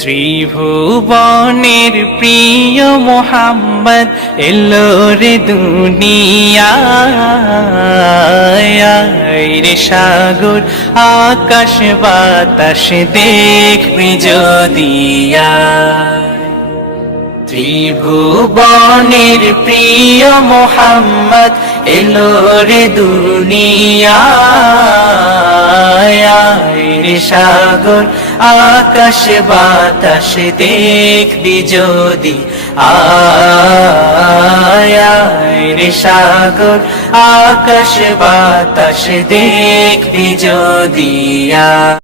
ত্রিভুবনের প্রিয় মোহাম্মদ এলো রে দুনিয়ায় রে সাগর আকাশ বাতাস দেখবি যদি ত্রিভুবনের প্রিয় মোহাম্মদ এলো রে দুনিয়ায় রে সাগর আকাশ বাতাস দেখবি যদি রে সাগর আকাশ বাতাস দেখবি যদি